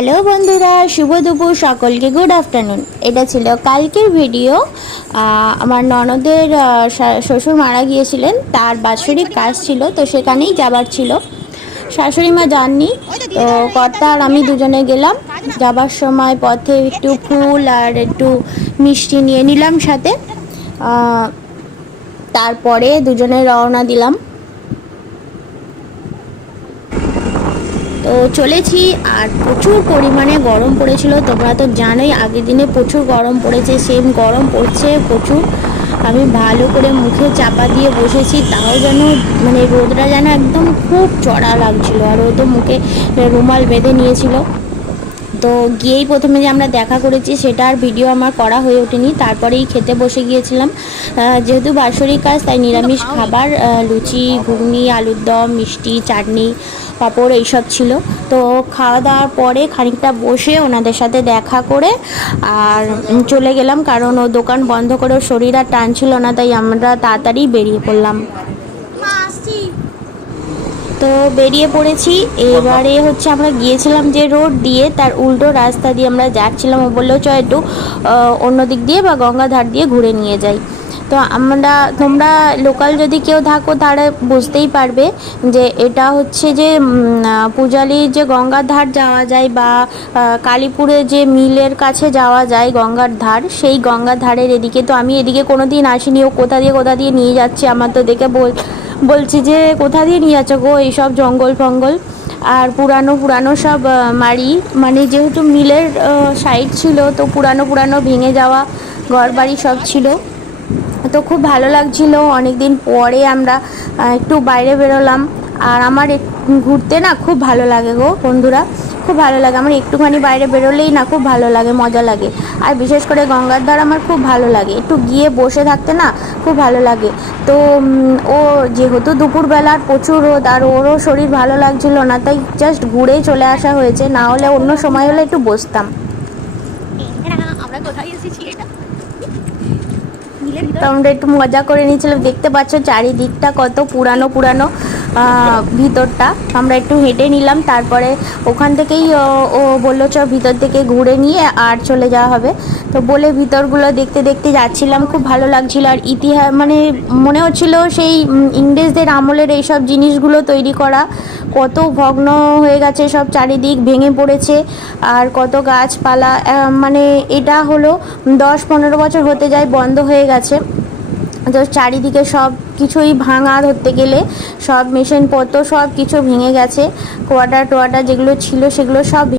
Hello বন্ধুরা, শুভ দুপুর সকলকে, গুড আফটারনুন। এটা ছিল কালকের ভিডিও। আমার ননদের শ্বশুর মারা গিয়েছিলেন, তার বাৎসরিক কাজ ছিল, তো সেখানেই যাবার ছিল। শাশুড়ি মা যাননি, তো কর্তা আর আমি দুজনে গেলাম। যাবার সময় পথে একটু ফুল আর একটু মিষ্টি নিয়ে নিলাম সাথে। তারপরে দুজনে রওনা দিলাম। তো চলেছি। আর প্রচুর পরিমাণে গরম পড়েছিল, তোমরা তো জানোই আগের দিনে প্রচুর গরম পড়েছে, সেম গরম পড়ছে প্রচুর। আমি ভালো করে মুখে চাপা দিয়ে বসেছি, তাও যেন মানে রোদটা যেন একদম খুব চড়া লাগছিল। আর ও তো মুখে রুমাল বেঁধে নিয়েছিল। তো গিয়েই প্রথমে যে আমরা দেখা করেছি সেটা আর ভিডিও আমার করা হয়ে ওঠেনি। তারপরেই খেতে বসে গিয়েছিলাম। যেহেতু বাৎসরিক কাজ, তাই নিরামিষ খাবার, লুচি, ঘুগনি, আলুর দম, মিষ্টি, চাটনি, পাঁপড় এইসব ছিল। তো খাওয়া দাওয়ার পরে খানিকটা বসে ওনাদের সাথে দেখা করে আর চলে গেলাম, কারণ ও দোকান বন্ধ করে ওর শরীর আর টানছিল না, তাই আমরা তাড়াতাড়ি বেরিয়ে পড়লাম। তো বেরিয়ে পড়েছি। এবারে হচ্ছে আমরা গিয়েছিলাম যে রোড দিয়ে, তার উল্টো রাস্তা দিয়ে আমরা যাচ্ছিলাম। ও বললো চ একটু অন্য দিক দিয়ে বা গঙ্গাধার দিয়ে ঘুরে নিয়ে যাই। তো তোমরা লোকাল যদি কেউ থাকো তাহলে বুঝতেই পারবে যে এটা হচ্ছে যে পূজালির যে গঙ্গার ধার যাওয়া যায় বা কালীপুরে যে মিলের কাছে যাওয়া যায় গঙ্গার ধার, সেই গঙ্গার ধারের এদিকে। তো আমি এদিকে কোনো দিন আসিনি, ও কোথা দিয়ে নিয়ে যাচ্ছে আমার তো দেখে বলছি যে কোথা দিয়ে নিয়ে যাচ্ছ গো, এইসব জঙ্গল ফঙ্গল আর পুরানো সব মাড়ি, মানে যেহেতু মিলের সাইড ছিল, তো পুরানো ভেঙে যাওয়া ঘর বাড়ি সব ছিল। তো খুব ভালো লাগছিল। অনেক দিন পরে আমরা একটু বাইরে বেরোলাম। আর আমার ঘুরতে না খুব ভালো লাগে গো বন্ধুরা, খুব ভালো লাগে আমার। একটুখানি বাইরে বেরোলেই না খুব ভালো লাগে, মজা লাগে। আর বিশেষ করে গঙ্গার ধার আমার খুব ভালো লাগে, একটু গিয়ে বসে থাকতে না খুব ভালো লাগে। তো ও যেহেতু দুপুরবেলার প্রচুর রোদ আর ওরও শরীর ভালো লাগছিল না, তাই জাস্ট ঘুরেই চলে আসা হয়েছে, না হলে অন্য সময় হলে একটু বসতাম। আমরা কোথায় এসেছি এটা, তো আমরা একটু মজা করে নিয়েছিলাম। দেখতে পাচ্ছ চারিদিকটা কত পুরানো ভিতরটা। আমরা একটু হেঁটে নিলাম, তারপরে ওখান থেকেই ও বললো চ ভিতর থেকে ঘুরে নিয়ে আর চলে যাওয়া হবে। তো বলে ভিতরগুলো দেখতে দেখতে যাচ্ছিলাম, খুব ভালো লাগছিল। আর ইতিহাস মানে মনে হচ্ছিল সেই ইংরেজদের আমলের এইসব জিনিসগুলো তৈরি করা। কত ভগ্ন হয়ে গেছে সব, চারিদিক ভেঙে পড়েছে। আর কত গাছপালা, মানে এটা হলো 10-15 বছর হতে যায় বন্ধ হয়ে গেছে। তো চারিদিকে সব কিছুই ভাঙা, ধরতে গেলে সব মেশিনপত্র সব কিছু ভেঙে গেছে। কোয়াটার টোয়াটার যেগুলো ছিল সেগুলো সব